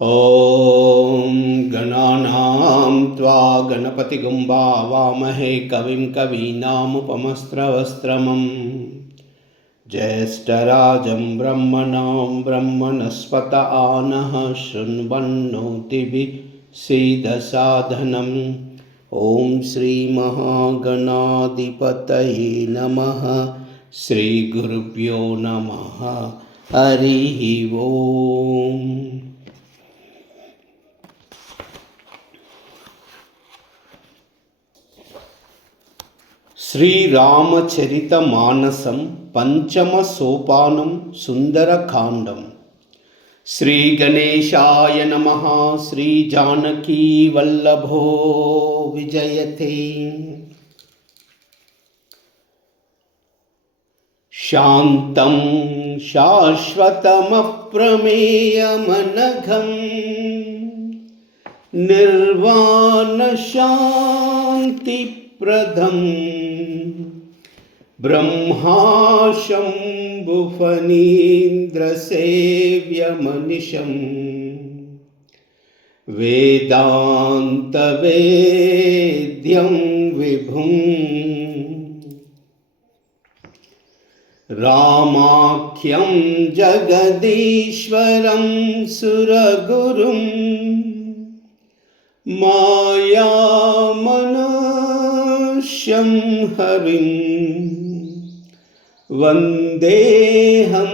ॐ गणानां त्वा गणपतिगुं भावामहे कविं कवीनामुपमस्त्रवस्त्रमं ज्येष्ठराजं ब्रह्मणां ब्रह्मणस्पत आनः शृण्वन्नोतिभिः सीदसाधनम्। ॐ श्रीमहागणाधिपतये नमः। श्रीगुरुभ्यो नमः। हरिः ओम्। श्रीरामचरितमानसं पंचम सोपानं सुंदरकांडं। श्रीगणेशाय नमः। श्रीजानकी वल्लभो विजयते। शान्तं शाश्वतमप्रमेयमनघं निर्वाणशान्तिप्रदम् ब्रह्माशम्भुफणीन्द्रसेव्यमनिशं वेदान्तवेद्यं विभुं रामाख्यं जगदीश्वरं सुरगुरुं मायामनुष्यं हरिं वन्देऽहं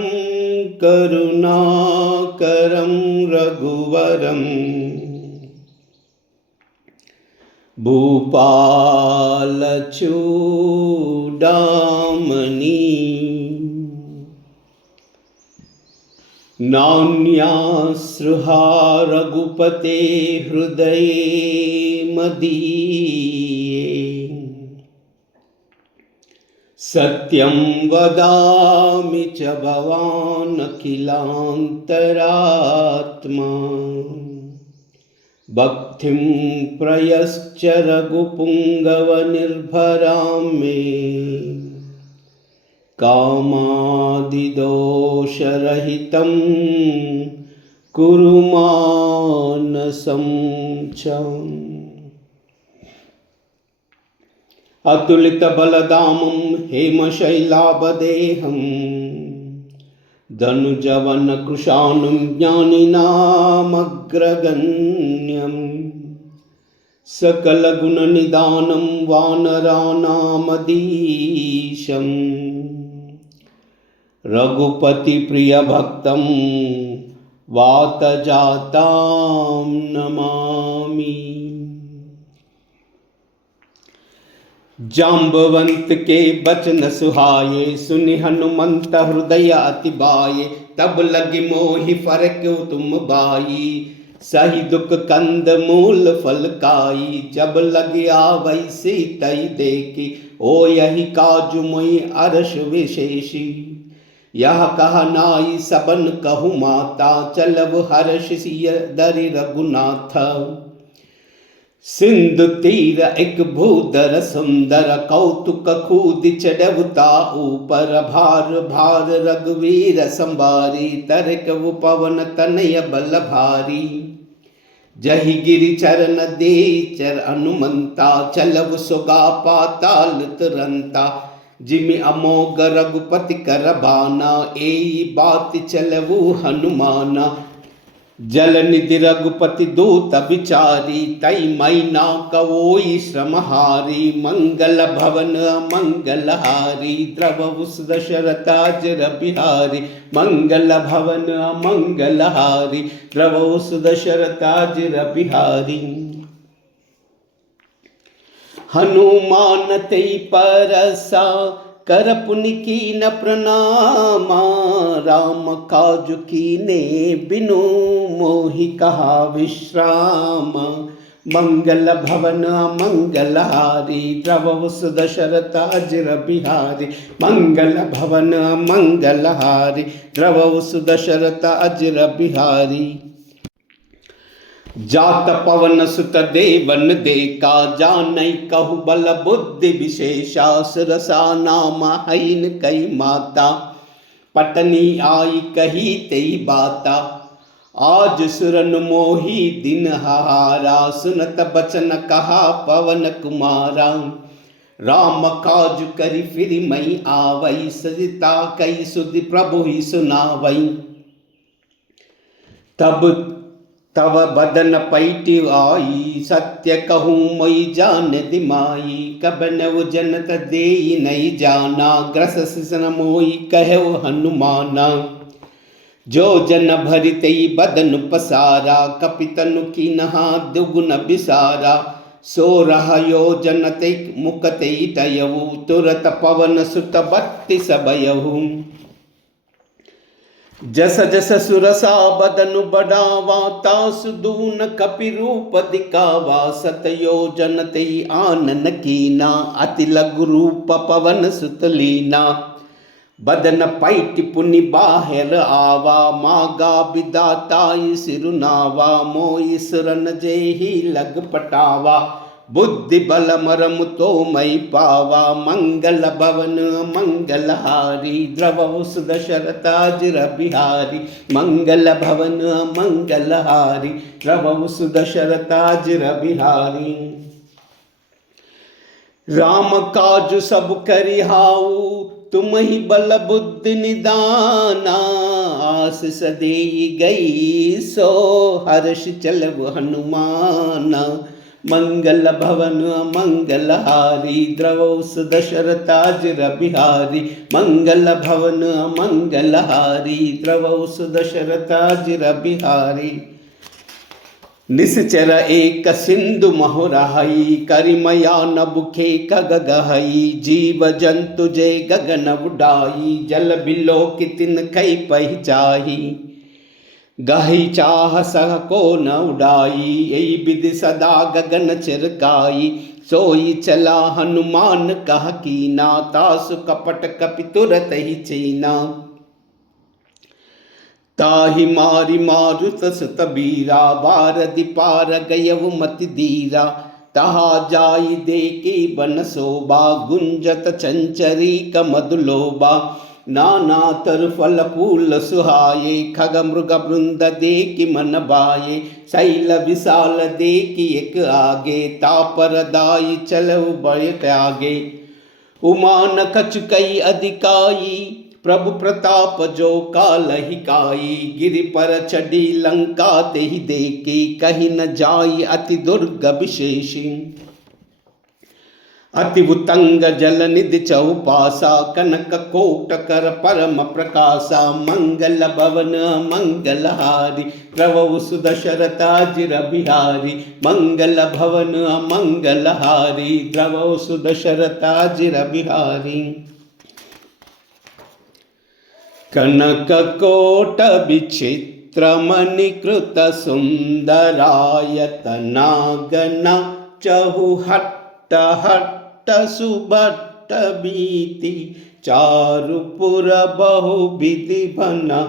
करुणाकरं रघुवरम्। भूपालचूडामणि नान्यास्रुहा रघुपते हृदये मदीये। सत्यं वदामि च भवान् अखिलान्तरात्मा। भक्तिं प्रयश्च रघुपुङ्गवनिर्भरां मे कामादिदोषरहितं कुरु मानसं च। अतुलितबलधामं हेमशैलाभदेहं धनुजवनकृशानुं ज्ञानिनामग्रगण्यं सकलगुणनिधानं वानराणामधीशं रघुपतिप्रियभक्तं वातजातां नमामि। जाम्बवंत के बचन सुहाये, सुनि हनुमंत हृदय अति बाये। तब लगी मोहि फरक्यो तुम बाई, सही दुख कंद मूल फल काई। जब लगी आवै सीतई देखी, ओ यही काजु मोहि अरस विशेषी। यह कह नाई सबन कहु माता, चलब हर्ष सिय दरि रघुनाथ। सिंधु तीर एक भूधर सुंदर, कौतुक कूद चढ़वता ऊपर। भार भार रघुवीर संभारी, तरकव पवन तनय बल भारी। जहि गिरि चरण दे चर हनुमंता, चलव सुगा पाताल तुरंता। जिमि अमोघ रघुपति कर बाना, एई बात चलवु हनुमाना। जल निधि रघुपति दूत विचारी, तई मैना कवोई श्रमहारी। मंगल भवन मंगलहारी, द्रवहु दशरथाजिर बिहारी। मंगल भवन मंगलहारी, द्रवहु दशरथाजिर बिहारी। हनुमान तै परसा, कर पुनि कीन प्रणामा। राम काजु कीने बिनु, मोहि कहा विश्राम। मंगल भवन मंगलहारी, द्रवहु दशरथाजिर बिहारी। मंगल भवन मंगलहारी, द्रवहु दशरथाजिर बिहारी। जात पवन सुत देवन देका, जानई कहु बल बुद्धि विशेषा। सुरसा नाम हईन कई माता, पटनी आई कही तेई बाता। आज सुरन मोही दिन हारा, सुनत बचन कहा पवन कुमारा। राम काज करी फिर मई आवई, सजिता कई सुधि प्रभु ही सुनावई। तब तव बदन पैटि आई, सत्य कहूँ मई जान दिमाई। कब नव जनत देई नहीं जाना, ग्रस सिसन मोई कहु हनुमाना। जो जन भरि तई बदन पसारा, कपितनु की नहा दुगुन बिसारा। सो रहा योजन ते मुख ते टयऊ, तुरत पवन सुत 32 बयहू। जस जस सुरसा बदनु बढ़ावा, तासु दून कपि रूप दिखावा। सत योजन ते आनन कीना, अति लघु रूप पवन सुत लीना। बदन पैटि पुनि बाहर आवा, मागा विदाताई सिरुनावा। मोई सुरन जेहि लग पटावा, बुद्धि बल मरम तो मई पावा। मंगल भवन मंगलहारी, द्रवहु सुदशरथाजिर बिहारी। मंगल भवन मंगलहारी, द्रवहु सुदशरथाजिर बिहारी। राम काज सब करिहाऊ, तुम ही बल बुद्धि निदाना। आशीष देई गई, सो हर्ष चलव हनुमाना। मंगल भवन मंगलहारी, द्रवहु सुदशरथाजिर बिहारी। मंगल भवन मंगलहारी, द्रवहु सुदशरथाजिर बिहारी। निश्चर एक सिंधु महुरहई, करिमया नबुखे खग गहई। जीव जंतु जे गगन उडाई, जल बिलो कि तिन कई पहिचाही। गही चाह सह को न उडाई, यही विधि सदा गगन चिरकाई। सोई चला हनुमान कह कीना, तासु कपट कपि तुरत ही चीना। ताहि मारि मारुत सुत बीरा, बारदि पार गयउ मति धीरा। तहा जाई देखी बन शोभा, गुंजत चंचरी कमदुलोबा। नाना तर फल फूल सुहाये, खग मृग वृंद देखि मन भाये। शैल विशाल देखि एक आगे, तापर दाई चलउ बय त्यागे। उमान कछुकई अधिकाई, प्रभु प्रताप जो कालहि काई। गिरि पर चढ़ी लंका तेहि देखी, कहीं न जाई अति दुर्ग विशेषी। अति उत्तंग जल निधि चौपासा, कनक कोट कर परम प्रकाशा। मंगल भवन मंगलहारी, द्रवहु सुदशरथाजिर बिहारी। मंगल भवन मंगलहारी, द्रवहु सुदशरथाजिर बिहारी। कनक कोट विचित्र मणिकृत सुंदरायतना। गना चहु हट्ट हट्ट सुभट्ट बीति, चारुपुर बहु विधि बना।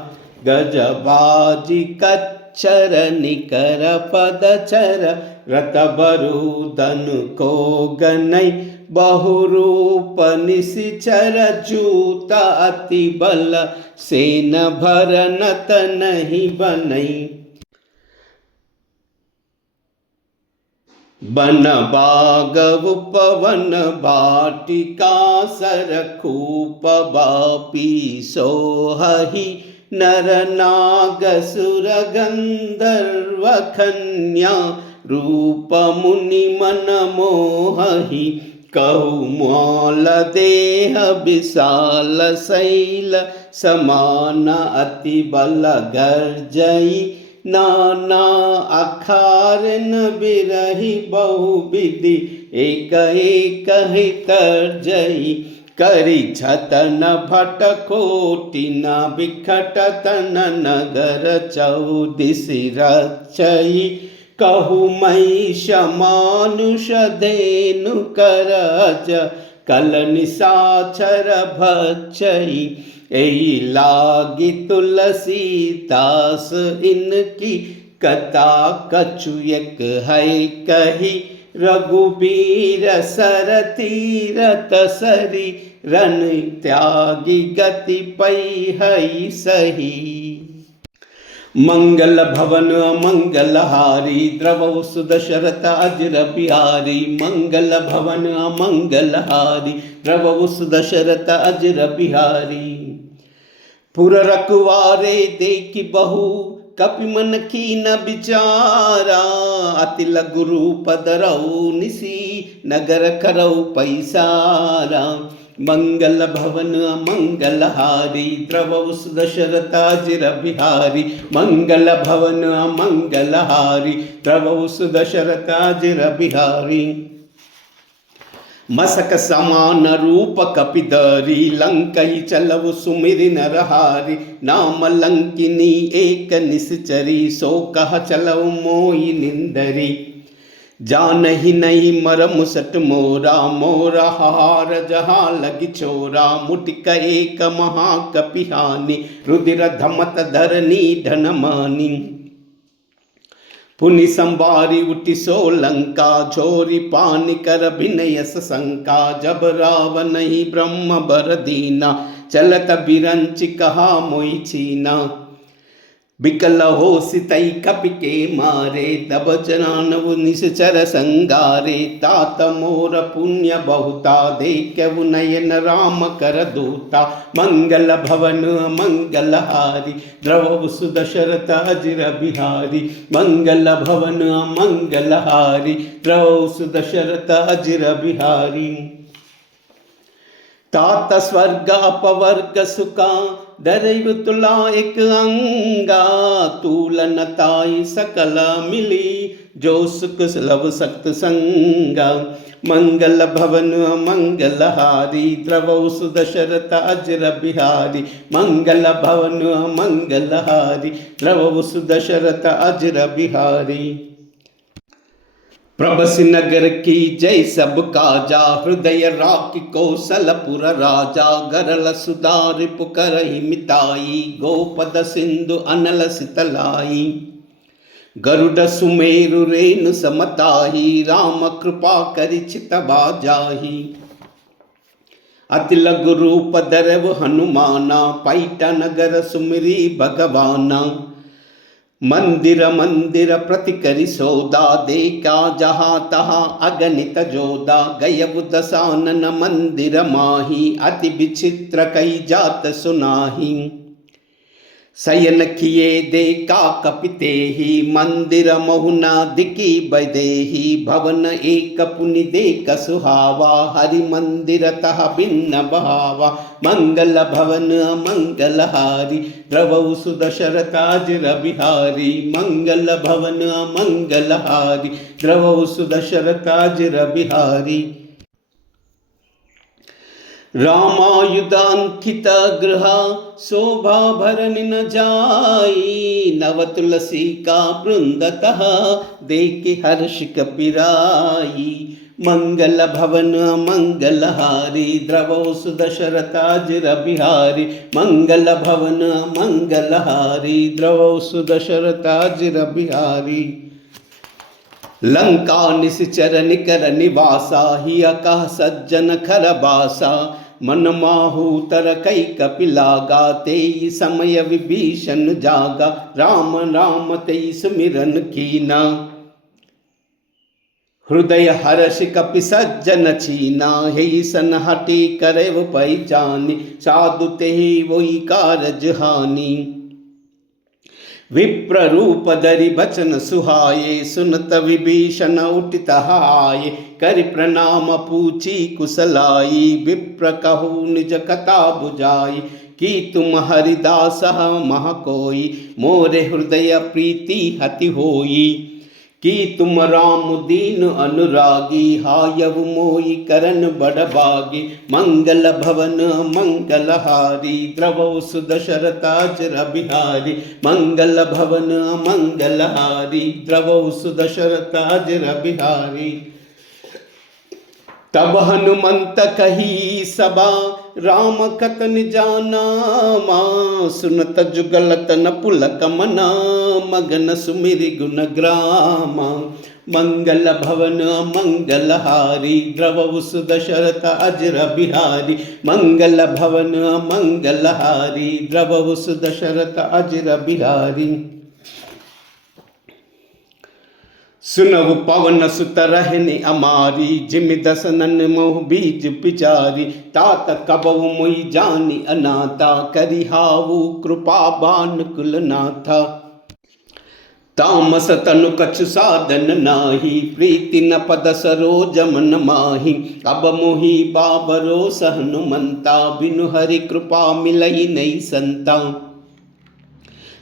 गजबाजी कच्छर निकर पदचर, रत बरुदन को गनई। बहुरूप निशिचर जूता, अति बल सेन भरनत नहीं बनई। बन बाग उपवन बाटिका, सरखूप बापी सोहहि। नर नाग सुर गंधर्व कन्या, रूप मुनि मन मोहहि। कहु मौल देह विशाल शैल, समान अति बल गर्जई। नाना अखारन बिरहि बहु विधि, एक एक ही तर्जई। करी छतन भट कोटि न बिखट तन, नगर 14 रचई। कहु महिष मानुष धेनु करज, कल निशाचर भक्षई। एहि लागी तुलसीदास, इनकी कथा कछु एक है कही। रघुबीर सर तीरथ सरी, रन त्यागी गति पई है सही। मंगल भवन मंगलहारी द्रवौ सुदशरथ अजर बिहारी। मंगल भवन मंगलहारी द्रवौ सुदशरथ अजर बिहारी। पुर रखवारे देखी बहु कपि मन की न विचारा। अति लघु रूप धरऊ निसी नगर करऊ पैसारा। मंगल भवन मंगलहारी द्रवौ सुदशरथ अजर बिहारी। मंगल भवन मंगलहारी द्रवौ सुदशरथ अजर बिहारी। मसक समान रूप कपिधरी लंकई चलव सुमिरि नरहारी। नाम लंकिनी एक निश्चरी सो कह चलव मोहि निंदरी। जानहि नहीं मरम सट मोरा मोरा हार जहाँ लगी चोरा। मुटिक एक महाकपिहानी रुधिर धमत धरनी धन मानी। पुनि संबारी उठी सोलंका झोरी पानी कर विनय शंका। जब रावण ही ब्रह्म बर दीना चलत बिरंच कहा मोई छीना। बिकल हो सितई कपि के मारे तब जनानव निश्चर संगारे। तात मोर पुण्य बहुता देखु नयन राम कर दूता। मंगल भवन मंगलहारी द्रवौ सुदशरथ अजर बिहारी। मंगल भवन मंगलहारी द्रवौ सुदशरथ अजर बिहारी। तात स्वर्ग अपवर्ग सुखा दरैव तुला एक अंगा। तूलन ताई सकल मिली जो सुख लव सक्त संगा। मंगल भवन मंगलहारी द्रवौ सुदशरथ अजर बिहारी। मंगल भवन मंगलहारी द्रवौ सुदशरथ अजर बिहारी। प्रभसि नगर की जय सब काजा हृदय राखि कौशलपुर राजा। गरल सुधार पुकरहि मिताई गोपद सिंधु अनल सितलाई। गरुड़ सुमेरु रेणु समताही राम कृपा करि चितवा जाही। अति लघु रूप धरव हनुमाना पैठा नगर सुमिरी भगवाना। मंदिर मंदिर प्रति करि सौदा देखा जहाँ तहाँ अगणित जोदा। गयव दसानन मंदिर माही अति विचित्र कई जात सुनाही। शयन किए देखा कपिते ही मंदिर महुना दिकी बदेही। भवन एक पुनि देख सुहावा हरि मंदिर तह भिन्न भावा। मंगल भवन मंगलहारी द्रवौ सुदशरथ अजर बिहारी। मंगल भवन मंगलहारी द्रवौ सुदशरथ अजर बिहारी। रामायुधांकित गृह शोभा भरनि न जाई। नव तुलसी का वृंदतः देखे हर्ष कपिराई। मंगल भवन मंगलहारी द्रवौ सुदशरथ अजर बिहारी। मंगल भवन मंगलहारी द्रवौ सुदशरथ अजर बिहारी। लंका निश्चर निकर निवासा हिय कह सज्जन खर बासा। मन माहू तर कई कपिलागा तेई समय विभीषण जागा। राम राम तेई सुमिरन कीना हृदय हर्ष कपि सज्जन छीना। हे सन हटी करेव पहचानी साधु तेहि वही कारज हानि। विप्र रूप धरि बचन सुहाये सुनत विभीषण उठित हाये। करि प्रणाम पूछी कुशलाई विप्र कहु निज कथा बुझाई। कि तुम हरिदास मह कोई मोरे हृदय प्रीति हति होई। कि तुम राम दीन अनुरागी हायव मोई करन बड़बागी। मंगल भवन मंगलहारी द्रवौ सुदशरथ अजर बिहारी। मंगल भवन मंगलहारी द्रवौ सुदशरथ अजर बिहारी। तब हनुमंत कही सबा राम कथन जाना माँ। सुनत जुगलत न पुलक मना मगन सुमिरि गुण ग्रामा। मंगल भवन मंगलहारी द्रवौ सुदशरथ अजर बिहारी। मंगल भवन मंगलहारी द्रवौ सुदशरथ अजर बिहारी। सुनव पवन सुत रहने अमारी जिम दसनन मोह बीज पिचारी तात कबहु मुई जानी अनाथा करिहाऊ कृपा बान कुल नाथा तामस तनु कछु साधन नाही प्रीति न पद सरोज मन माही अब मोहि बाबरो सहनुमंता बिनु हरि कृपा मिलई नहीं संता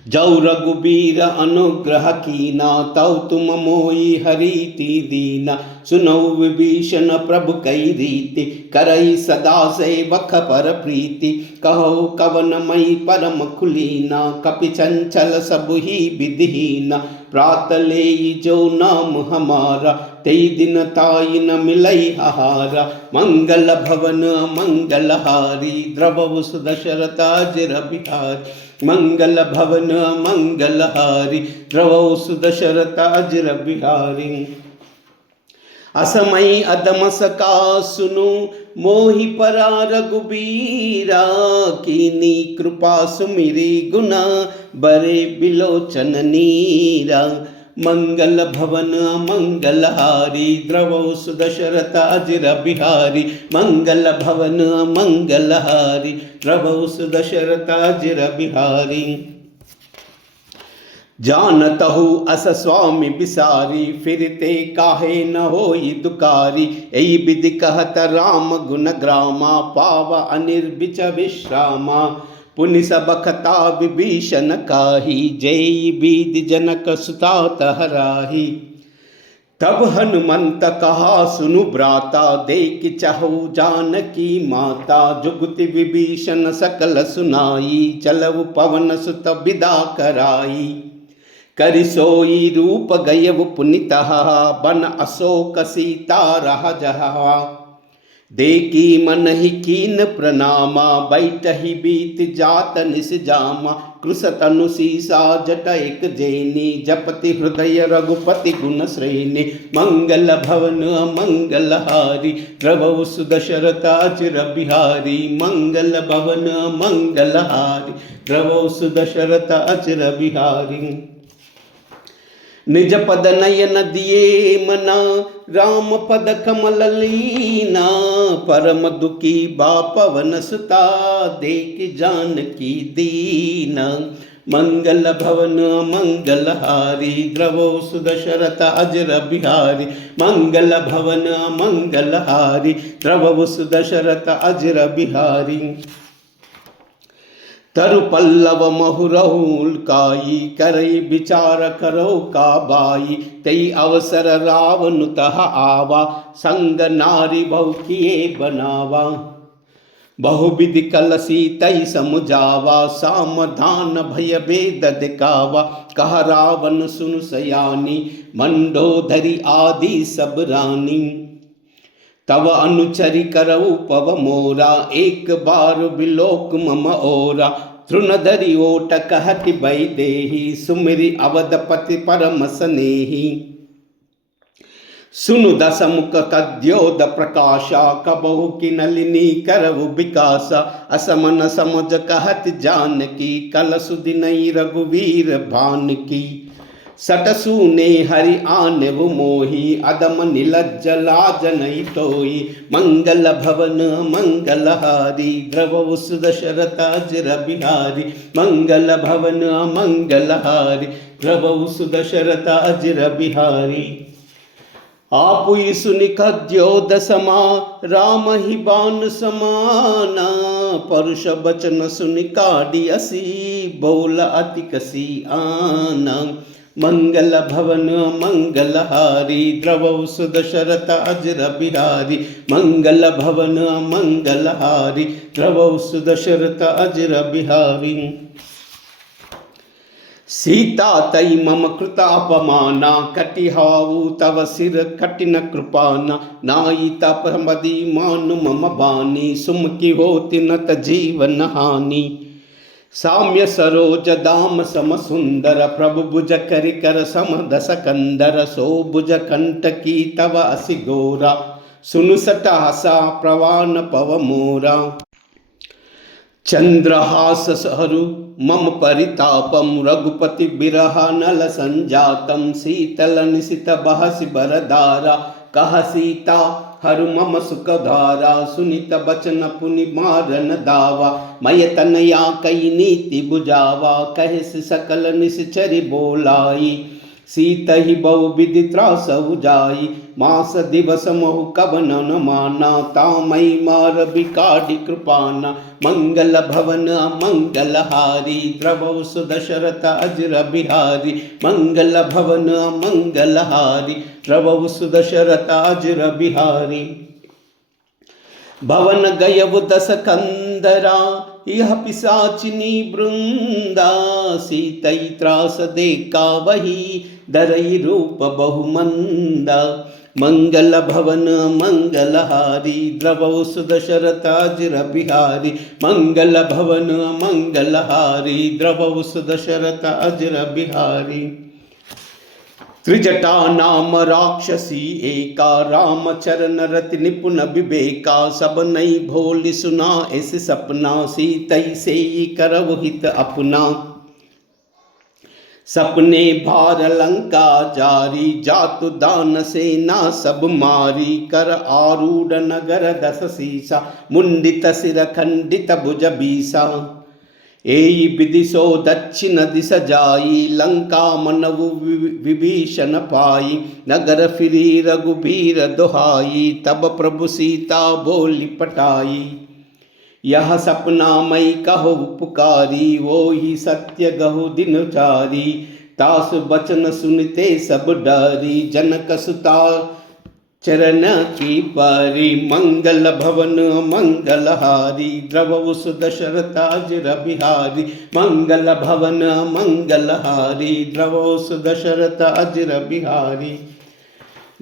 जौ रघुबीर अनुग्रह कीना तौ तुम मोई हरीति दीना सुनौ विभीषण प्रभु कई रीति करई सदा सेवक पर प्रीति कहो कवन मई परम खुलीना कपि चंचल सब ही विधिहीना प्रात ले जो नाम हमारा तेई दिन ताई न मिलई आहारा मंगल भवन मंगलहारी द्रवहु सुदशरथ अजिर बिहारी मंगल भवन मंगलहारी द्रवहु सुदशरथ अजिर बिहारी असमई अदमस का सुनु मोहि परा रघुबीरा कीनी कृपा सुमिरी गुना बरे बिलोचन नीरा मंगल भवन मंगलहारी द्रवहु सुदशरथ अजिर बिहारी मंगल भवन मंगलहारी द्रवहु सुदशरथ अजिर बिहारी जानतहु अस स्वामी बिसारी फिरते काहे न होई दुकारी एई विधि कहत राम गुण ग्रामा पाव अनिर्बिच विश्रामा पुनि सबखता विभीषण काही जय बीद जनक सुता तहराही तब हनुमंत कहा सुनु भ्राता देख चहु जानकी माता जुगति विभीषण सकल सुनाई चलव पवन सुत विदा कराई करि सोई रूप गयव पुनितः बन अशोक सीता रह जहा देखी मन ही कीन प्रणामा बैठही बीत जात निस जामा कृष तनु सीसा जटैक जेनी जपति हृदय रघुपति गुण श्रेणी मंगल भवन मंगलहारी द्रवहु सुदशरथ अजिर बिहारी मंगल भवन मंगलहारी द्रवहु सुदशरथ अजिर बिहारी निज पद नयन दिए मना राम पद कमल लीना परम दुखी बा पवन सुता देख जानकी दीना मंगल भवन मंगलहारी द्रवहु सुदशरथ अजिर बिहारी मंगल भवन मंगलहारी द्रवहु सुदशरथ अजिर बिहारी तरु पल्लव महुरहुल काई करई विचार करो का बाई तई अवसर रावण तह आवा संग नारी बहु किए बनावा बहुविधि कलसी तई समुझावा सामधान भय भेद दिखावा कह रावण सुन सयानी मंडोदरी आदि सब रानी तव अनुचरि करऊ पव मोरा एक बार बिलोक मम ओरा तृणधरि ओट कहति भई देहि सुमिरि अवधपति परम स्नेही सुनु दसमुख कद्योद प्रकाशा कबहु की नलिनी करऊ विकासा असमन समझ कहति जानकी कल सुदिनई रघुवीर भान की सटसूने हरि आने वो मोही अदम नीलज्ज लाज नहीं तोई मंगल भवन मंगलहारी द्रवहु सुदशरथ अजिर बिहारी मंगल भवन मंगलहारी द्रवहु सुदशरथ अजिर बिहारी आपुई सुनिक द्योद समा राम ही बान समाना परुष बचन सुनिकाडी असी बोल अति कसी आना मंगल भवन मंगलहारी द्रवहु सुदशरथ अजिर बिहारी मंगल भवन मंगलहारी द्रवहु सुदशरथ अजिर बिहारी सीता तई मम कृतापमाना कटिहाऊ तव सिर कठिन कृपाना नाई तपमदी मानु मम बानी सुमकी होति नत जीवन हानि साम्य सरोज दाम सम सुंदर प्रभु भुज करि कर सम दस कंदर सो भुज कंठ की तव असि गोरा सुनु सट हसा प्रवान पव मोरा चंद्रहासहरु मम परितापम रघुपति बिरह नल संजातम शीतल निशित बहसि बरदारा कह सीता हरु मम सुखधारा सुनित बचन पुनि मारन दावा मय तनया कई नीति बुझावा कहस सकल निश्चरी बोलाई सीत ही बहु विधि त्रास जाई मास दिवस महु कवन न माना तामई मार बिकाडि कृपाना मंगल भवन मंगल हारी द्रवौ सुदशरथ अजर बिहारी मंगल भवन मंगल हारी द्रवौ सुदशरथ अजर बिहारी भवन गयव दस कंदरा यह पिशाचिनी वृंदा सीतई त्रास देखा वही दरई रूप बहुमंदा मंगल भवन मंगल हारी द्रवौ सुदशरथ अजर बिहारी मंगल भवन मंगल हारी द्रवौ सुदशरथ अजर बिहारी त्रिजटा नाम राक्षसी एका राम चरण रति निपुण विवेका सब नई भोली सुना ऐसे सपना सीतई से करव हित अपना सपने भार लंका जारी जातु दान सेना सब मारी कर आरूढ़ नगर दस सीसा मुंडित सिर खंडित भुज बीसा एई विदिशो दक्षिण दिश जाई लंका मनवु विभीषण पाई नगर फिरी रघुबीर दुहाई तब प्रभु सीता बोली पटाई यह सपना मई कहो पुकारी वो ही सत्य गहु दिन चारी तास बचन सुनते सब डरी जनक सुता चरण की पारी मंगल भवन मंगल हारी द्रवौ सुदशरथ अजर बिहारी मंगल भवन मंगल हारी द्रवौ सुदशरथ अजर बिहारी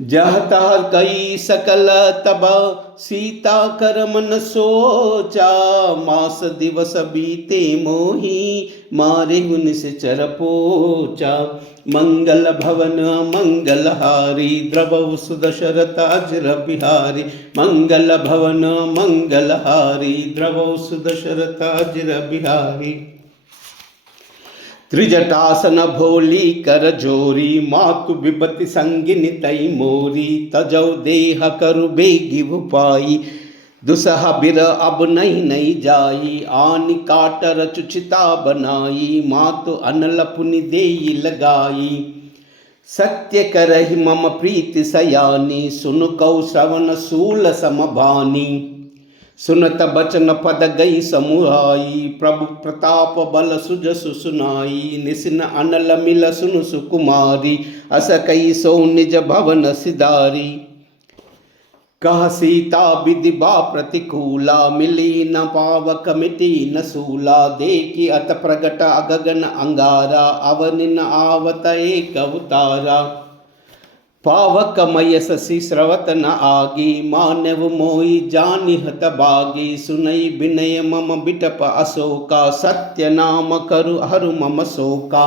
जहता कई सकल तब सीता कर मन सोचा मास दिवस बीते मोही मारे निश्चर पोचा मंगल भवन मंगल हारी द्रवौ सुदशरथ अजर बिहारी मंगल भवन मंगल हारी द्रवौ सुदशरथ अजर बिहारी त्रिजटासन भोली कर जोरी मातु विपति संगिनी तई मोरी तजौ देह करु बेगी उपाई दुसह बिर अब नहीं नहीं जाई आनि काटर चुचिता बनाई मातु अनल पुनि देई लगाई सत्य करहि मम प्रीति सयानी सुन कौ श्रवण सूल समभानी सुनत बचन पद गई समुहाई प्रभु प्रताप बल सुजसु सुनाई निसिन अनल मिल सुन सुकुमारी अस कई सो निज भवन सिधारी कह सीता विधि बा प्रतिकूला मिली न पावक मिटी न सूला देखी अत प्रगट अगगन अंगारा अवनिन आवत एक अवतारा पावक मय शशि स्रवत न आगी मानव मोई जानि हत बागी सुनई विनय मम बिटप अशोका सत्य नाम करु हरु मम शोका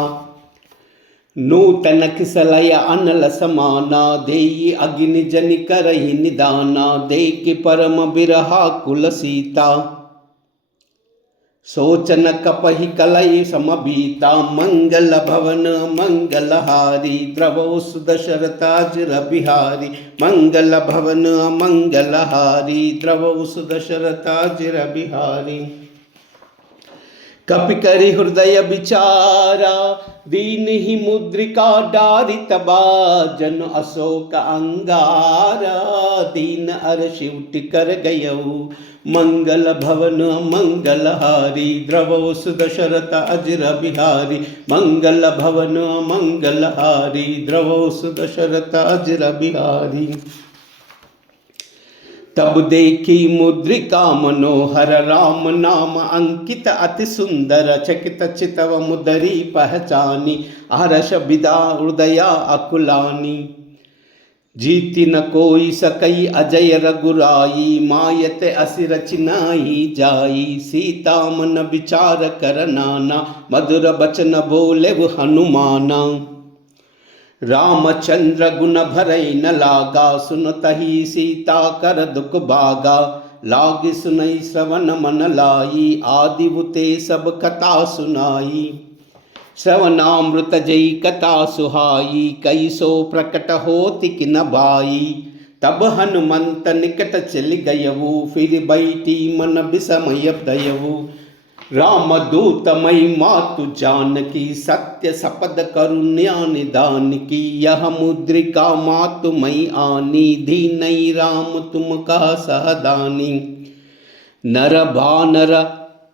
नूतन किसलय अनल समाना देई अग्नि जनि करहि निदाना देखि परम बिरहा कुल सीता सोचन कपहि कलय समबीता मंगल भवन मंगल हारी द्रवौ सुदशरथ अजर बिहारी मंगल भवन मंगल हारी द्रवौ सुदशरथ अजर बिहारी कपि करि हृदय विचारा दीन ही मुद्रिका डारी तबा जन अशोक अंगारा दीन अरशि उठ कर गयऊ मंगल भवन मंगल हारी द्रवौ सुदशरथ अजर बिहारी मंगल भवन मंगल हारी द्रवौ सुदशरथ अजर बिहारी तब देखी मुद्रिका मनोहर राम नाम अंकित अति सुंदर चकित चितव मुदरी पहचानी हर्ष विदा हृदया अकुलानी जीति न कोई सकई अजय रघुराई मायत असि रचनाई जाई सीता मन विचार कर नाना मधुर बचन बोले वो हनुमाना रामचंद्र गुण भरई न लागा सुनतहि सीता कर दुख भागा लागे सुनई श्रवण मन लाई, आदि बुते सब कथा सुनाई। श्रवणामृत जई कथा सुहाई, कई सो प्रकट होति कि न भाई। तब हनुमंत निकट चल गयऊ, फिर बैठी मन विषमय दयऊ। राम दूत मई मातु जानकी, सत्य सपद करुण्या निदान की। यह मुद्रिका मातु मई आनी, दीनई राम तुम कह सहदानी। नर भानर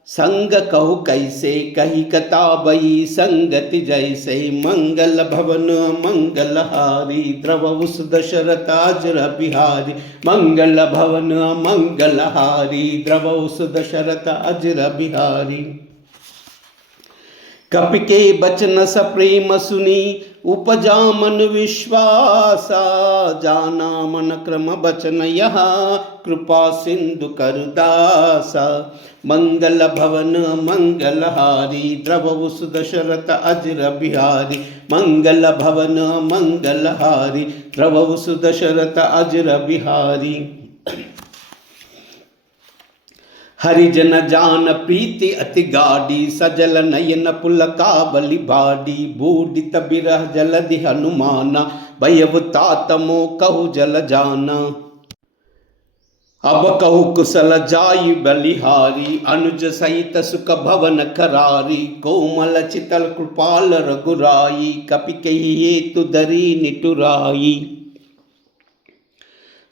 संग कहु कैसे, कही कथा बई संगति जैसे। मंगल भवन मंगल हारी, द्रवहु दशरथ अजर बिहारी। मंगल भवन मंगल हारी, द्रवहु दशरथ अजर बिहारी। कपि के बचन सप्रेम सुनी, उपजा मन विश्वासा। जाना मन क्रम बचन यहाँ, कृपा सिंधु करदासा। मंगल भवन मंगल हारी, द्रवहु दशरथ अजर बिहारी। मंगल भवन मंगल हारी, द्रवहु दशरथ अजर बिहारी। हरिजन जान प्रीति अति गाढ़ी, सजल नयन पुलकावली बाड़ी। बूढ़ित बिरह जलधि हनुमाना, भयउ तात मोह कहु जल जाना। अब कहु कुशल जाई बलिहारी, अनुज सहित सुख भवन करारी। कोमल चितल कृपाल रघुराई, कपि कही हेतु धरी निटुराई।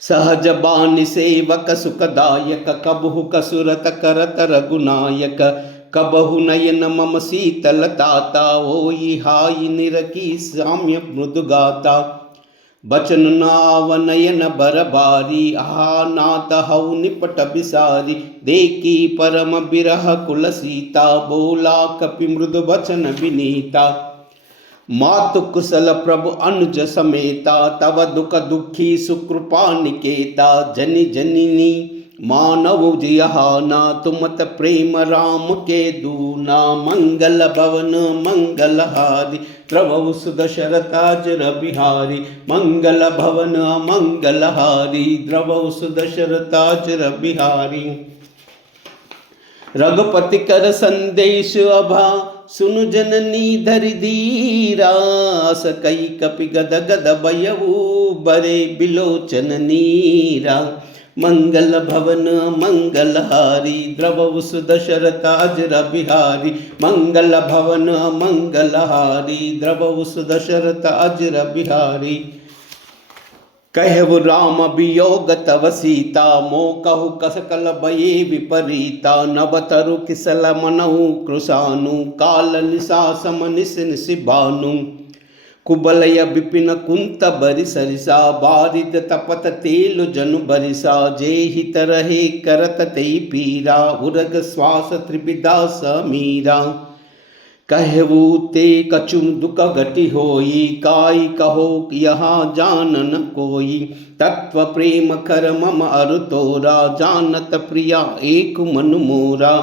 सहज बानि सेवक सुखदायक, कबहु कसुरत करत रघुनायक। कबहु नयन मम शीतल ताता, होई हाई निरखी साम्य मृदुगाता। बचन नाव नयन बर बारी, आहा नाथ हऊ निपट बिसारी। देखी परम बिरह कुल सीता, बोला कपि मृदु बचन विनीता। मातु कुशल प्रभु अनुज समेता, तव दुख दुखी सुकृपा निकेता। जनि जननी मानव जियहाना, तुमत प्रेम राम के दूना। मंगल भवन मंगल हारी, द्रवहु दशरथ अजर बिहारी। मंगल भवन मंगल हारी, द्रवहु दशरथ अजर बिहारी। रघुपति कर संदेश अभा, सुनु जननी धरि धीरा। सकई कपि गद गद भयउ, बरे बिलोचन नीरा। मंगल भवन मंगल हारी, द्रवहु दशरथ अजर बिहारी। मंगल भवन मंगल हारी, द्रवहु दशरथ अजर बिहारी। कहु राम वियोग तव सीता, मोह कहु कसकल भये विपरीता। नभ तरु किसल मनहु कृशानु, काल निशा सम निस निशिभानु। कुबलय विपिन कुंत बरि सरिसा, बारिद तपत तेलु जनु बरिसा। जे हित रहे करत तेई पीरा, उरग श्वास त्रिविधा समीरा। कहु ते कछु दुख घटी होई, काई कहो यहाँ जानन कोई। तत्व प्रेम कर मम अरु तोरा, जानत प्रिया एक मनु मोरा।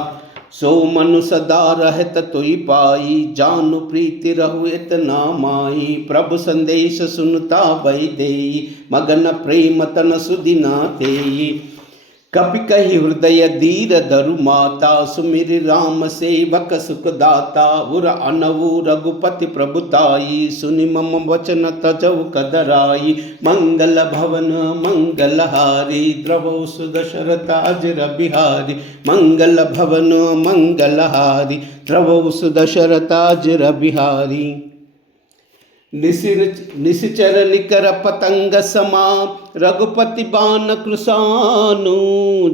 सो मनु सदा रहत तुई पाई, जानु प्रीति रहु इतना माई। प्रभु संदेश सुनता भई देई, मगन प्रेम तन सुदिना तेई। कपि कही हृदय धीर धरु माता, सुमिर राम सेवक सुखदाता। उर अनवु रघुपति प्रभुताई, सुनि मम वचन तजौ कदराई। मंगल भवन मंगल हारी, द्रवहु दशरथ अजर बिहारी। मंगल भवन मंगल हारी, द्रवहु दशरथ अजर बिहारी। निशिचर निकर पतंग समा, रघुपति बान कृशानु।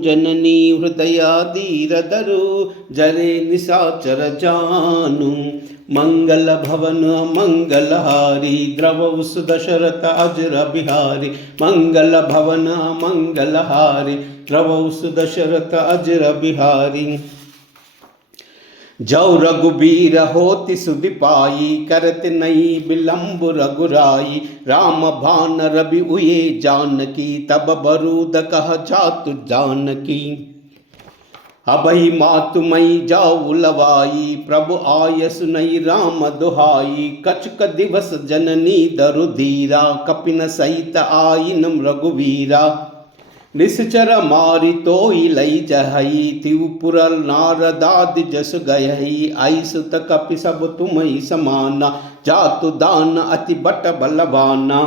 जननी हृदय धीर धरु, जरे निशाचर जानु। मंगल भवन मंगल हारी, द्रवहु दशरथ अजर बिहारी। मंगल भवन मंगल हारी, द्रवहु दशरथ अजर बिहारी। जौ रघुबीर होति सुधि पाई, करत नहीं विलंब रघुराई। राम भान रवि उये जानकी, तब बरूद कह जातु जानकी। अबहि मातु मई जाऊ लवाई, प्रभु आय सुनई राम दुहाई। कछुक दिवस जननी दरु धीरा, कपिन सहित आइन रघुवीरा। निश्चर मारि तोई लई जहई तिवपुर नारदादि जस गयई आई सुत कपि सब तुमहि समाना जातु दान अति बट बलवाना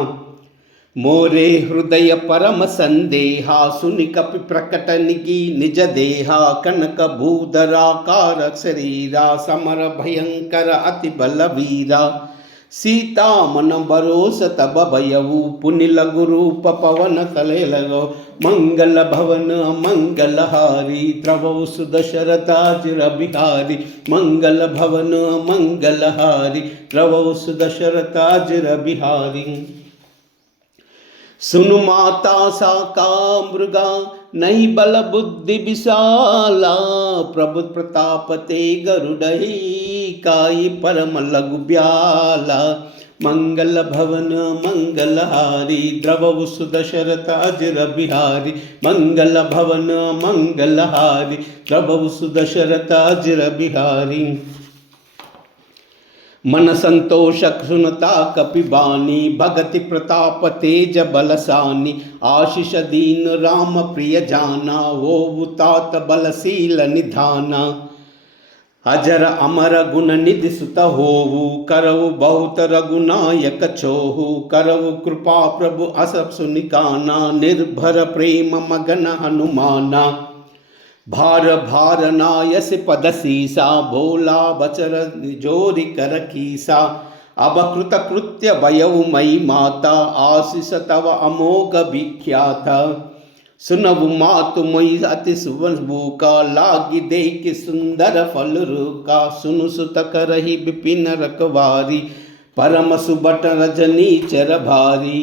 मोरे हृदय परम संदेहा सुनि कपि प्रकट निगी निज देहा कनक भूधराकार शरीरा समर भयंकर अति बलवीरा सीता मन बरोस तब भयऊ पुनि लघु रूप पवन तले लगो मंगल भवन मंगल हारी द्रवौ सुदशरथाजिर बिहारी मंगल भवन मंगल हारी द्रवौ सुदशरथाजिर बिहारी सुनु माता साका मृगा नहीं बल बुद्धि विशाला प्रभु प्रताप ते गरुड़हि काई परम लघु ब्याला मंगल भवन मंगल हारी द्रवौ सुदशरथाजिर बिहारी मंगल भवन मंगल हारी द्रवौ सुदशरथाजिर बिहारी मन संतोषक सुनता कपिबानी भगति प्रताप तेज बलसानी आशीष दीन राम प्रिय जाना वो तात बलशील निधाना अजर अमर गुण निधि सुत होवु करऊ बहुत रघुनायक छोहु करऊ कृपा प्रभु असप सुनिकाना निर्भर प्रेम मगन हनुमाना भार भार नायस पद सीसा भोला बचर जोरि कर कीसा अब कृत कृत्य वयऊ मई माता आशीष तव अमोघ विख्याता सुनवु मातु मोई अति सुवनबू का लागी दे कि सुंदर फल रूका सुनु सुत करहि विपिन रखवारी परम सुबट रजनी चर भारी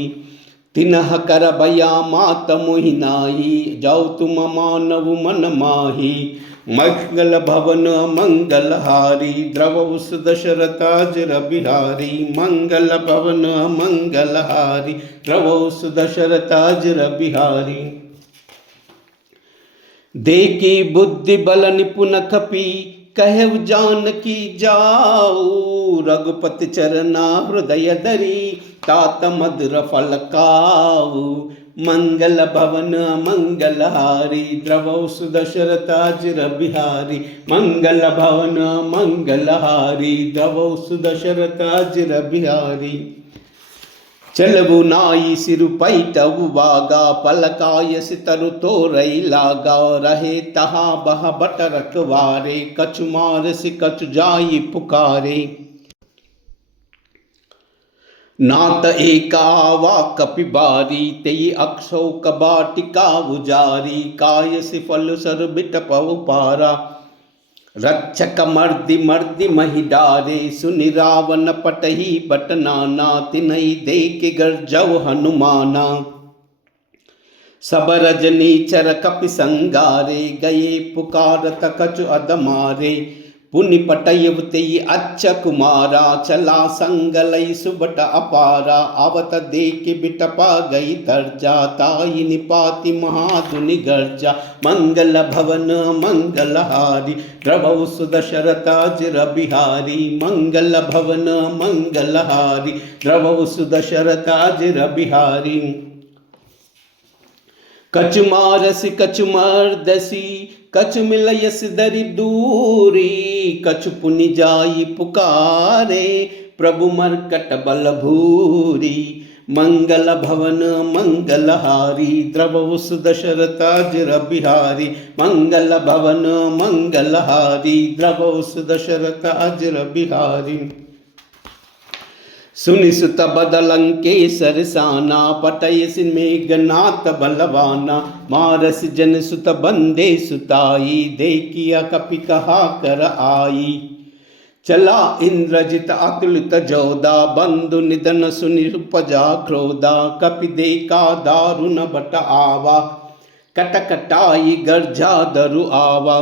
तिनह कर बया मात मोहिनाई जाऊ तुम मानव मन माही मंगल भवन मंगल हारी द्रवौ सुदशरथाजिर बिहारी मंगल भवन मंगल हारी द्रवौ सुदशरथाजिर बिहारी देखी बुद्धि बल निपुण खपी कहव जानकी जाऊ रघुपति चरना हृदय धरी तात मधुर फल खाऊ मंगल भवन मंगल हारी द्रवौ सुदशरथाजिर बिहारी मंगल भवन मंगल हारी द्रवौ सुदशरथाजिर बिहारी चलबु नाई सिरु पैटबु बागा पलकाय सितरु तोरई लागा रहे तहा बह बट रखवारे कछु मार सि कछु जाई पुकारे नात एकावा कपिबारी तेई अक्षौ कबाटिका उजारी काय सि फल सर बिट पव पारा रक्षक मर्दि मर्दि महि डारे सुनि रावण पटही बट नाना तिनहि देख गर्जव हनुमाना सब रजनी चर कपि संगारे गए पुकारत कछु अदमारे पुनि पटयव तेई अच्छ कुमारा चला संगलई सुबट अपारा आवत देख बिटपा गई तर्जा ताई निपाति महादुनि गर्जा मंगल भवन मंगल हारी द्रवौ सुदशरथाजिर बिहारी मंगल भवन मंगल हारी द्रवौ सुदशरथाजिर बिहारी कछु मारसी कछु मर्दसी कछु मिलयस दरि दूरी कछु पुनि जाई पुकारे प्रभु मरकट बल भूरी मंगल भवन मंगल हारी द्रवौ सुदशरथाजिर बिहारी मंगल भवन मंगल हारी द्रवौ सुदशरथाजिर बिहारी सुनि सुत बदलंकेसर साना पटयसि मेघनाथ बलवाना मारस जन सुत बंदे सुताई देखिया कपि कहा कर आई चला इंद्रजित अतुलित जोदा बंधु निधन सुनि उपजा क्रोधा कपि देखा दारुण बट आवा कटकटाई गर्जा दरु आवा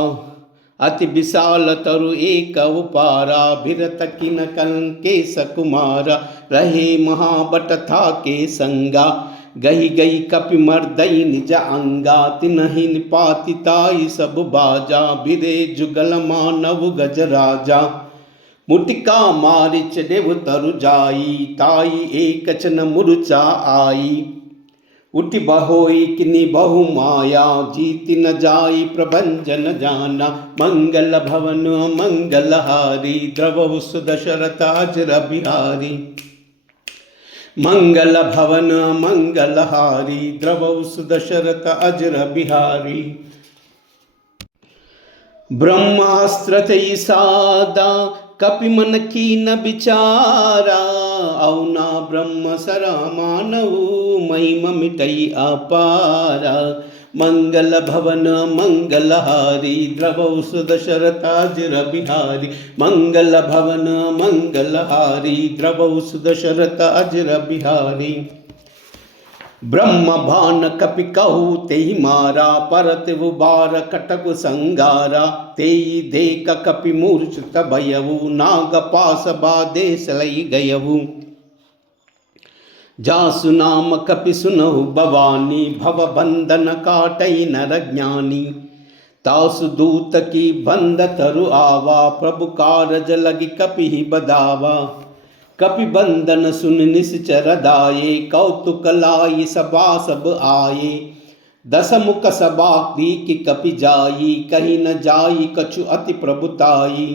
अति विशाल तरु एक उपारा भिरत किन कंकेश कुमारा रहे महाबट था के संगा गही गई कपि मर्दई निज अंगा तिनहि निपाति ताई सब बाजा बिरे जुगल मानव गज राजा मुटिका मारिच देव तरु जाई ताई एक चन मुरुचा आई उठ बहोई किन्नी बहु माया, जीति न जाई प्रभंजन जाना। मंगल भवन मंगलहारी, द्रवहु सुदशरथाजिर बिहारी। मंगल भवन मंगलहारी, द्रवहु सुदशरथ अजर बिहारी। ब्रह्मास्त्र तई सादा, कपि मन कीन बिचारा। औना ब्रह्म सरा मानवु, महिम मिटई अपारा। मंगल भवन मंगलहारी, द्रवहु सुदशरथाजिर बिहारी। मंगल भवन मंगलहारी, द्रवहु सुदशरथाजिर बिहारी। ब्रह्म भान कपि कहु तेहि मारा, परत उबार कटक संगारा। तेई देख कपि मूर्छित भयउ, नाग पास बाधे सलई गयउ। जासु नाम कपि सुनहु भवानी, भव बंधन काटई नर ज्ञानी। तासु दूत की बंद तरु आवा, प्रभु कारज लगी कपि बदावा। कपि बंदन सुन निश्चर दाये, कौतुक लाई सभा सब आये। दस मुख सभा की कपि जाई, कहीं न जाई कछु अति प्रभुताई।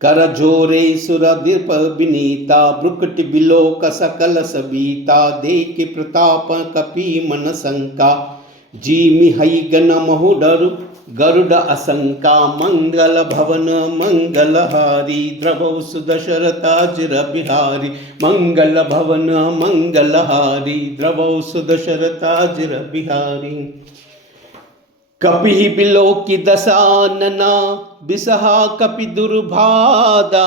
कर जोरे सुर दीप विनीता, ब्रुकट बिलोक सकल सबीता। देख प्रताप कपि मन शंका, जीमि हई गण महु डरु गरुड़ असंका। मंगल भवन मंगलहारी, द्रवहु सुदशरथाजिर बिहारी। मंगल भवन मंगलहारी, द्रवहु सुदशरथाजिर बिहारी। कपि बिलोकी दशानना, बिसहा कपि दुर्भादा।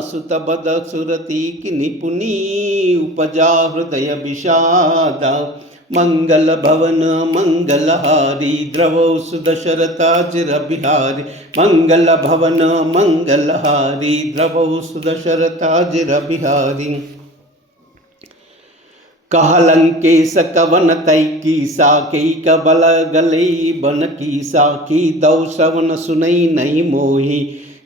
सुत बद सुरति किनि पुनि, उपजा हृदय विषादा। मंगल भवन मंगलहारी, द्रवहु सुदशरथाजिर बिहारी। मंगल भवन मंगलहारी, द्रवहु सुदशरथाजिर बिहारी। कहलंकेश कवन तई कीसा, कई कबल गलई बन कीसा। की दौ श्रवण सुनई नहीं मोही,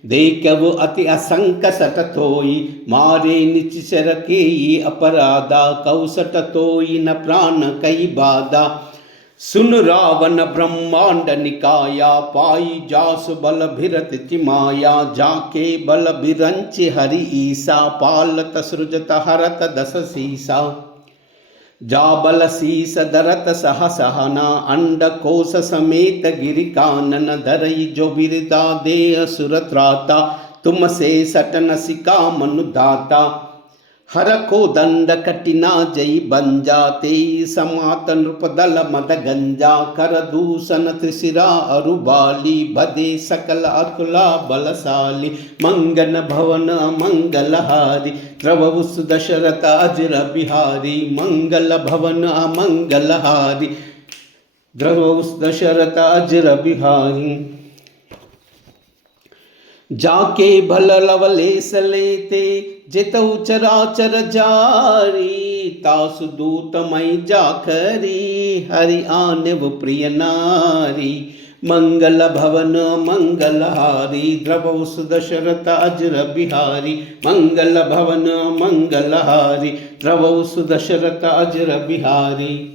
देखव अति असंक सट थोई। मारे निचर के अपराधा, कौसट तोई न प्राण कई बाधा। सुन रावण ब्रह्मांड निकाया, पाई जासु बल भिरत चिमाया। जाके बल बिरंच हरि ईसा, पालत सृजत हरत दस सीसा। जाबल शीस दरत सह सहना, अंड कोश समेत गिरि कानन। धरई जो बिरदा दे असुर त्राता, तुम से सटन सिका मनु दाता। हर को दंड कटिना जई बंजा, ते समात नृपदल मद गंजा। कर दूषण त्रिशिरा अरुबाली, बदे सकल अतुला बलशाली। मंगल भवन मंगलहारी, द्रवहु सुदशरथाजिर बिहारी। मंगल भवन मंगलहारी, द्रवहु सुदशरथाजिर बिहारी। जाके भल लवलेश लेते, जितऊ चराचर जारी। तासु दूत मई जाखरी, हरि आनेव प्रिय नारी। मंगल भवन मंगलहारी, द्रवहु सुदशरथाजिर बिहारी। मंगल भवन मंगलहारी, द्रवहु सुदशरथाजिर बिहारी।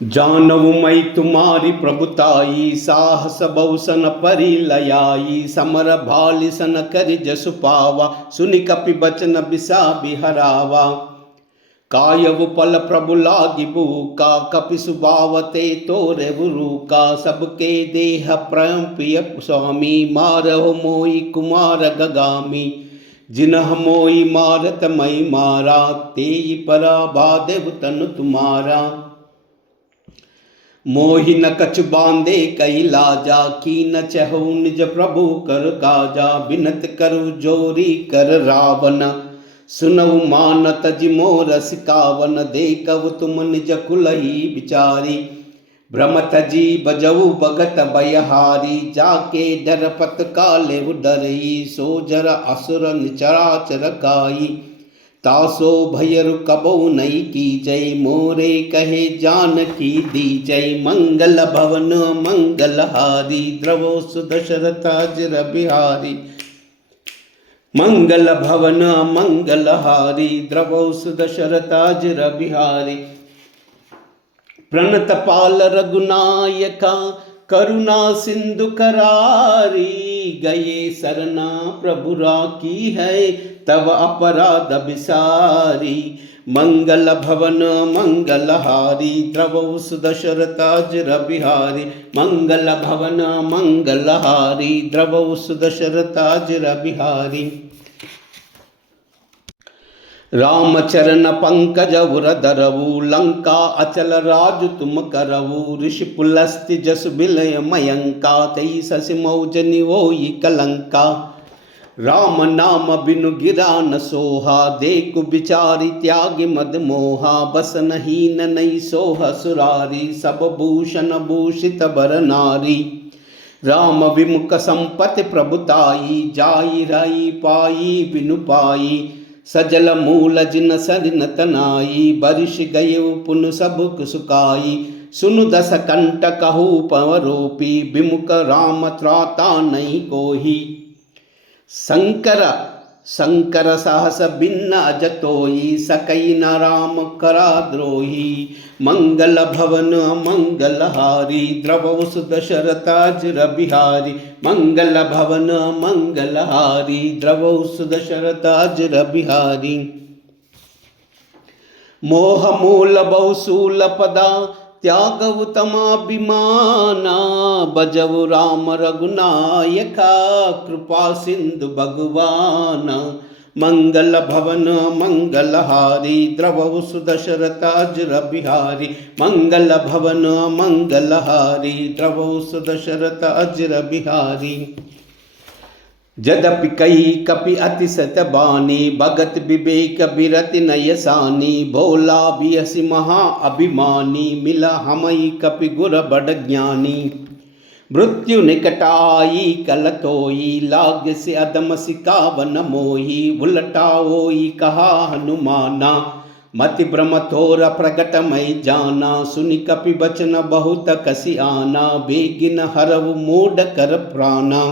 जानऊ मई तुम्हारी प्रभुताई, साहस बहुसन परिलयाई। समर भालि सन करि जसु पावा, सुनि कपि बचन बिसा बिहरावा। कायव पल प्रभु लागी बूका, कपि सुबावते तोरे रूका। सबके देह प्रेम प्रिय स्वामी, मारहु मोई कुमार गगामी। जिनह मोई मारत मई मारा, तेई परा बादेव तनु तुम्हारा। मोहि न कछु बांधे कई लाजा, की न चहु निज प्रभु कर काजा। बिनत करु जोरी कर रावण, सुनऊ मानत जिमोर सिकावन। देखव तुम निज कुलही बिचारी, भ्रमत जी बजऊ भगत भयहारी। जाके डरपत काले डरई, सो जर असुर निचराचर काई। तासो भयर कबऊ नहीं की जय, मोरे कहे जानकी दी जय। मंगल भवन मंगलहारी, द्रवहु सुदशरथाजिर बिहारी। मंगल भवन मंगलहारी द्रवौसु दशरथाजिर बिहारी प्रणत पाल रघुनायका करुणा सिंधु करारी गए सरना प्रभु राखी है तव अपराध बिसारी मंगल भवन मंगलहारी द्रवौसु दशरथाजिर बिहारी मंगल भवन मंगलहारी द्रवौसु दशरथाजिर बिहारी रामचरण पंकज उरधरऊ लंका अचल राजु तुम करऊ ऋषि पुलस्ति जस विलय मयंका तई ससि मौज निवोई कलंका राम नाम बिनु गिरा न सोहा देखु बिचारी त्यागी मद मोहा बसन हीन नई सोह सुरारी सब भूषण भूषित बर नारी राम विमुख संपत्ति प्रभुताई जाई रई पाई बिनु पाई सजल मूल जिन सरिन तनाई बरिश गये पुन सबुक सुकाई सुनु दस कंट कहू पवरोपी विमुख राम त्राता नहीं कोही शंकर शंकर सहस भिन्न अजतोई सकई न राम करा द्रोही मंगल भवन मंगलहारी द्रवौसु दशरथाजिर बिहारी मंगल भवन मंगलहारी द्रवौसु दशरथाजिर बिहारी मोह मूल बहुसूल पदा त्यागव तमाभिमाना भजव राम रघुनायका कृपा सिंधु भगवाना मंगल भवन मंगलहारी द्रवौसु दशरथाजिर बिहारी मंगल भवन मंगलहारी द्रवौसु दशरथाजिर बिहारी जदपि कई कपि अति सतबानी भगत विवेक बिरति नयसानी भोला बियसि महा अभिमानी मिला हमई कपि गुर बड़ ज्ञानी मृत्यु निकटाई कलतोई लाग से अदम सिकावन मोही उलटाओई कहा हनुमाना मति भ्रम थोर प्रगट मई जाना सुनि कपि बचन बहुत कसी आना बेगिन हरव मूड कर प्राणा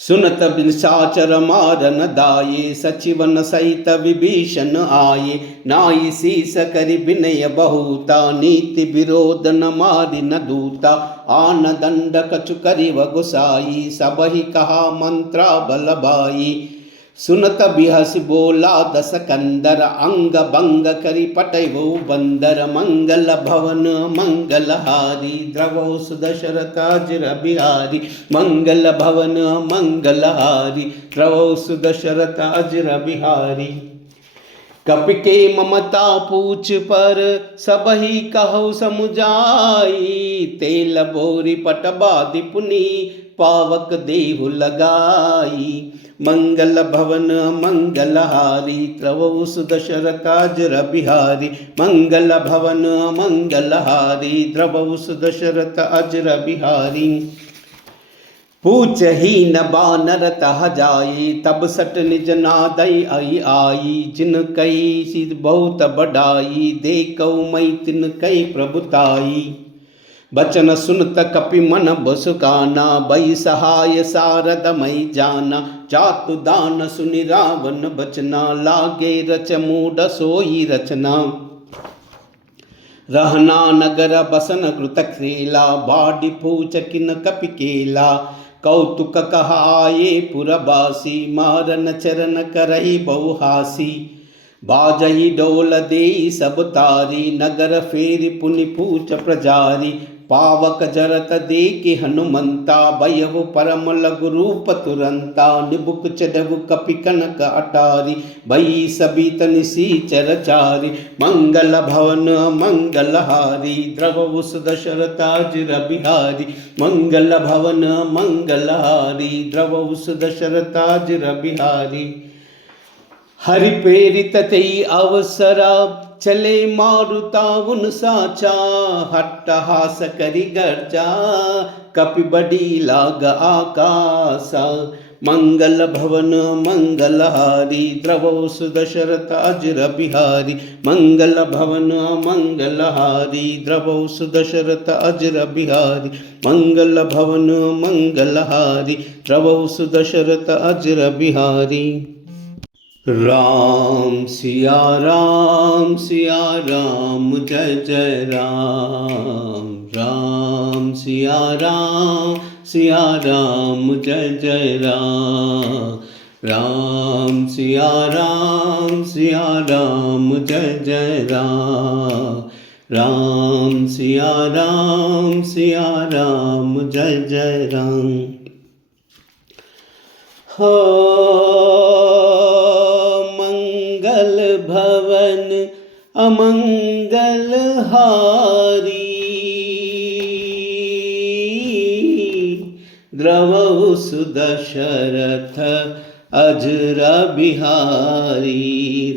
सुनत बिसाचर मारन दाये सचिवन सहित विभीषण आये नाई शीस करि विनय बहुता नीति विरोध न मारि न दूता आन दंड कछु करिव गुसाई सबहि कहा मंत्रा बलबाई सुनत बिहस बोला दस कंदर अंग भंग करि पटैवो बंदर मंगल भवन मंगलहारी द्रवौसु दशरथाजिर बिहारी मंगल भवन मंगलहारी द्रवौसु दशरथाजिर बिहारी कपि के ममता पूछ पर सबहि कहु समुझाई तेल बोरी पटबादि पुनि पावक देहु लगाई मंगल भवन मंगलहारी द्रवौसु दशरथाजिर बिहारी मंगल भवन मंगलहारी द्रवौसु दशरथाजिर बिहारी पूछ ही न बानर तह जाई तब सट निज नादई आई आई जिन कई सिद्ध बहुत बढ़ाई देखौ मई तिन कई प्रभुताई बचन सुनत कपि मन बसुकाना बई सहाय सारद मई जाना चातु दान सुनि रावण बचना लागे रच मूड सोई रचना रहना नगर बसन कृत खेला बाडी पूछ किन कपि केला कौतुक कहाये पुरबासी मारन चरण करही बहुहासी बाजई डोल देई सब तारी नगर फेरि पुनि पूछ प्रजारी पावक जरत देखि हनुमंता भयहु परम लघु रूप तुरंता निबुक चढ़ऊ कपि कनक अटारी भई सबीत निसीचर चारी मंगल भवन मंगलहारी द्रवौसु दशरथाजिर बिहारी मंगल भवन मंगलहारी द्रवौसु दशरथाजिर बिहारी हरि प्रेरित तेई अवसरा चले मारुता उन साचा हट्टहास करि गर्जा कपि बड़ी लाग आकाशा मंगल भवन मंगलहारी द्रवौ सुदशरथ अजर बिहारी मंगल भवन मंगलहारी द्रवौ सुदशरथ अजर बिहारी मंगल भवन मंगलहारी द्रवौ सुदशरथ अजर बिहारी। राम सिया राम जय जय राम। राम सिया राम जय जय राम। राम सिया राम जय जय राम। राम सिया राम जय जय राम। हो मंगल भवन अमंगल हारी द्रवौ सुदशरथ अजर बिहारी।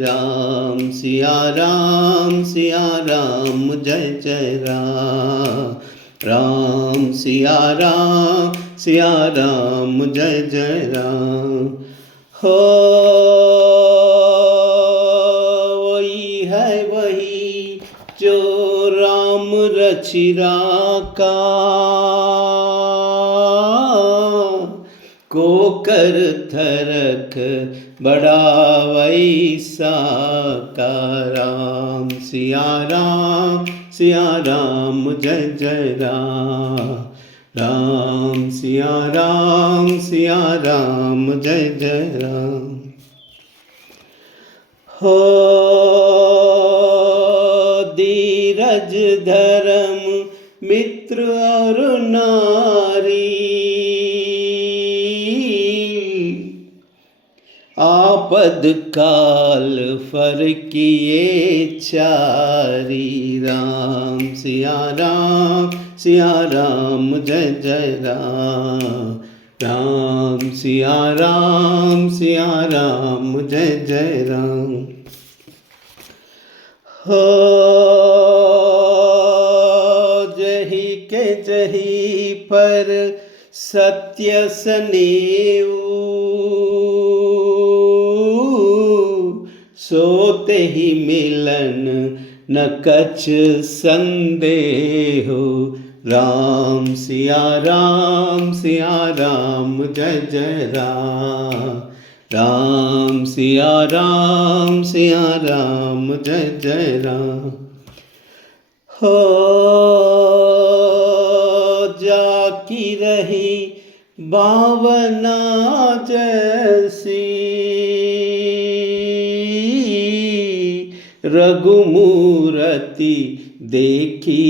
राम सिया राम जय जय राम। राम सिया राम जय जय राम। हो वही जो राम रचिरा का को कर थरक बड़ा वैसा का। राम सिया राम जय जय राम। राम सिया राम जय जय राम। हो धीरज धर्म मित्र और नारी आपद काल फर किए चारी। राम सिया राम जय जय राम। राम सिया राम जय जय राम। हो जही के जही पर सत्य सनेऊ सोते ही मिलन न कछ संदेहो। राम सिया राम जय जय राम। राम सिया राम जय जय राम। हो जाकी रही बावना जैसी रघुमूरति देखी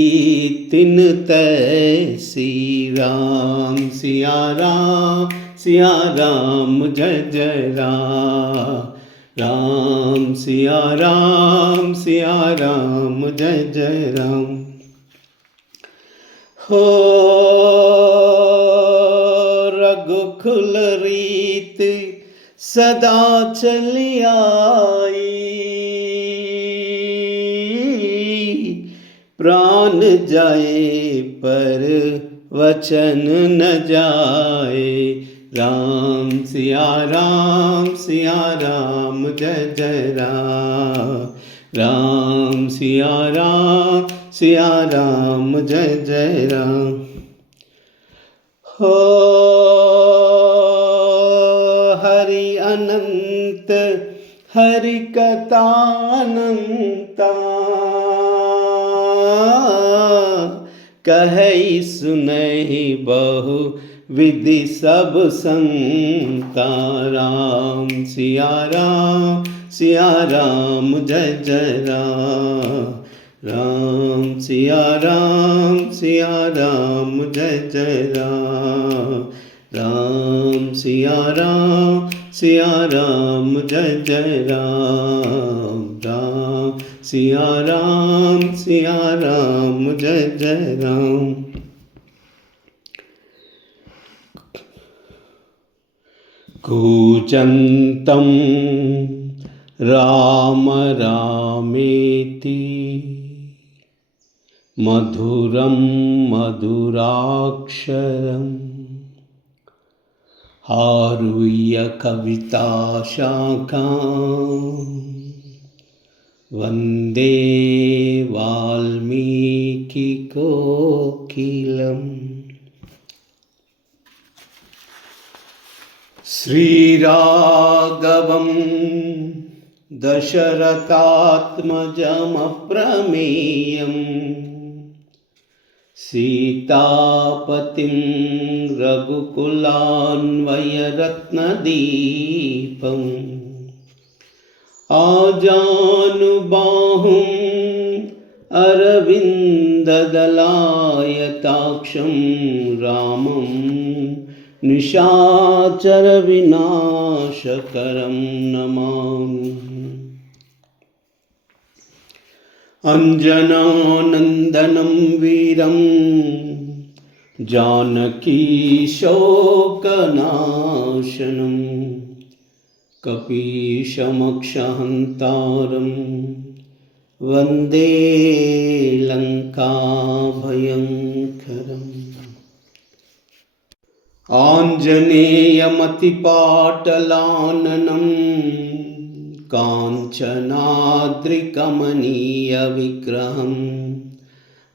तिन तैसी। राम सिया राम जय जय राम। राम सिया राम जय जय राम। हो रघुकुल रीत सदा चली आई प्राण जाए पर वचन न जाए। राम सिया राम जय जय राम। राम सिया राम जय जय राम। हो हरि अनंत हरि कथा अनंता कहे सुनहि बहु विधि सब संता। राम सिया राम जय जय राम। राम सिया राम जय जय राम। राम सिया राम जय जय राम। राम सिया राम जय जय राम। कूजन्तं राम रामेति मधुरं मधुराक्षरम् आरुह्य कविता शाखा वन्दे वाल्मीकि कोकिलम्। श्रीराघवं दशरथात्मजमप्रमेयम् सीतापतिं रघुकुलान्वयरत्नदीपम् आजानुबाहुम् अरविन्ददलायताक्षं रामं निशाचरविनाशकरं नमामि। अञ्जनानन्दनं वीरं जानकीशोकनाशनं कपीशमक्षहन्तारं वन्दे लङ्काभयङ्करम्। आञ्जनेयमतिपाटलाननं काञ्चनाद्रिकमनीयविग्रहं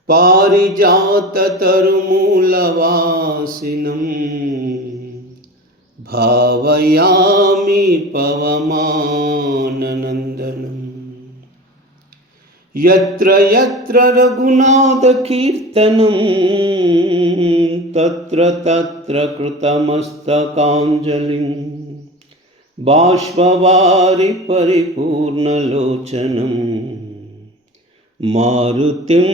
पारिजाततरुमूलवासिनं भावयामि पवमाननन्दनम्। यत्र यत्र रघुनाथकीर्तनं तत्र तत्र कृतमस्तकाञ्जलिं बाष्पवारि परिपूर्णलोचनं मारुतिं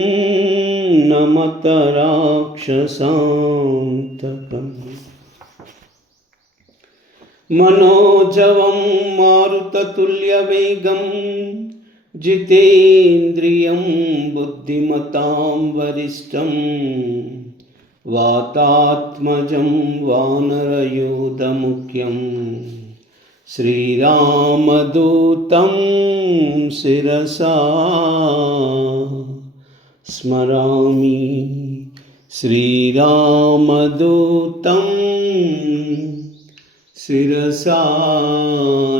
नमत राक्षसान्तकम्। मनोजवं मारुततुल्यवेगं जितेन्द्रियं बुद्धिमतां वरिष्ठं वातात्मजं वानरयूथमुख्यं श्रीरामदूतं शिरसा स्मरामि। श्रीरामदूतं शिरसा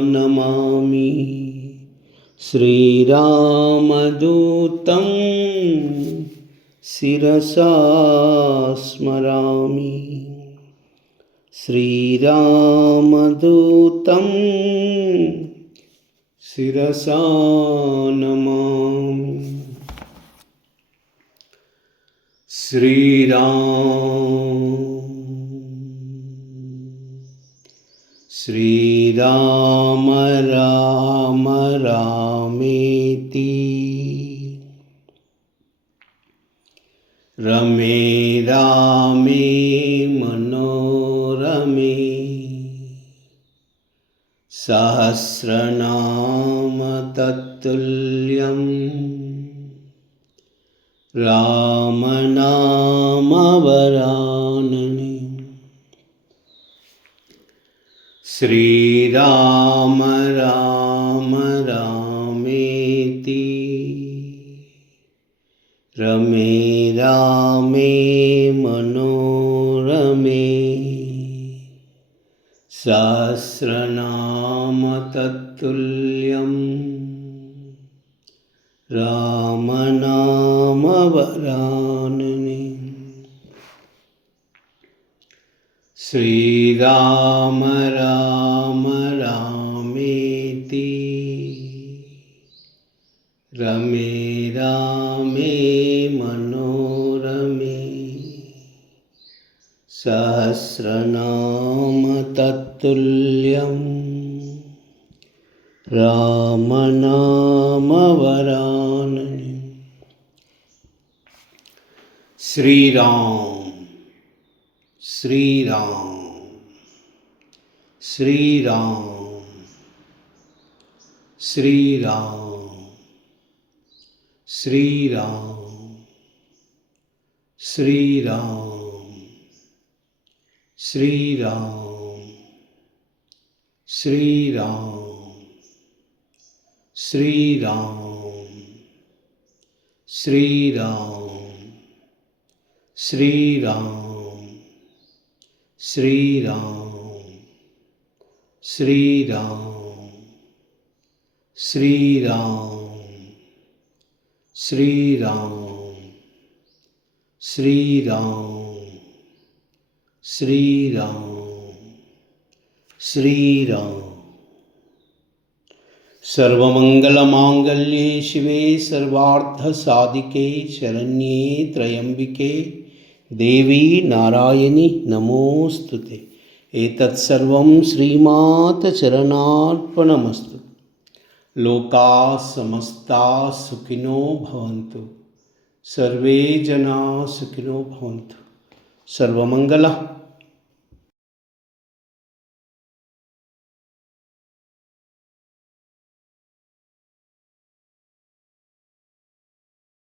नमामि। श्रीरामदूतं शिरसा स्मरामि। श्रीरामदूतं शिरसा नमामि। श्रीराम राम रामेति रमे रामे मनोरमे सहस्रनाम तत्तुल्यं रामनामवरानने। श्रीराम राम रामेति रमे रामे मनोरमे सहस्रनाम तत्तुल्यं रामनामवरानने। श्रीराम राम रामेति रमे रामे मनोरमे सहस्रनाम तत्तुल्यं रामनामवरानने। श्रीराम श्रीराम श्रीराम श्रीराम श्रीराम श्रीराम श्रीराम श्रीराम श्रीराम श्रीराम श्रीराम श्रीराम श्री राम श्री राम श्री राम श्री राम श्री राम श्री राम। सर्वमंगलमांगल्ये शिवे सर्वार्थसाधिके शरण्ये त्र्यंबिके देवी नारायणी नमोस्तुते। एतत्सर्वं श्रीमात चरणार्पणमस्तु। लोका समस्ता सुखिनो भवन्तु, सर्वे जना सुखिनो भवन्तु। सर्वमंगल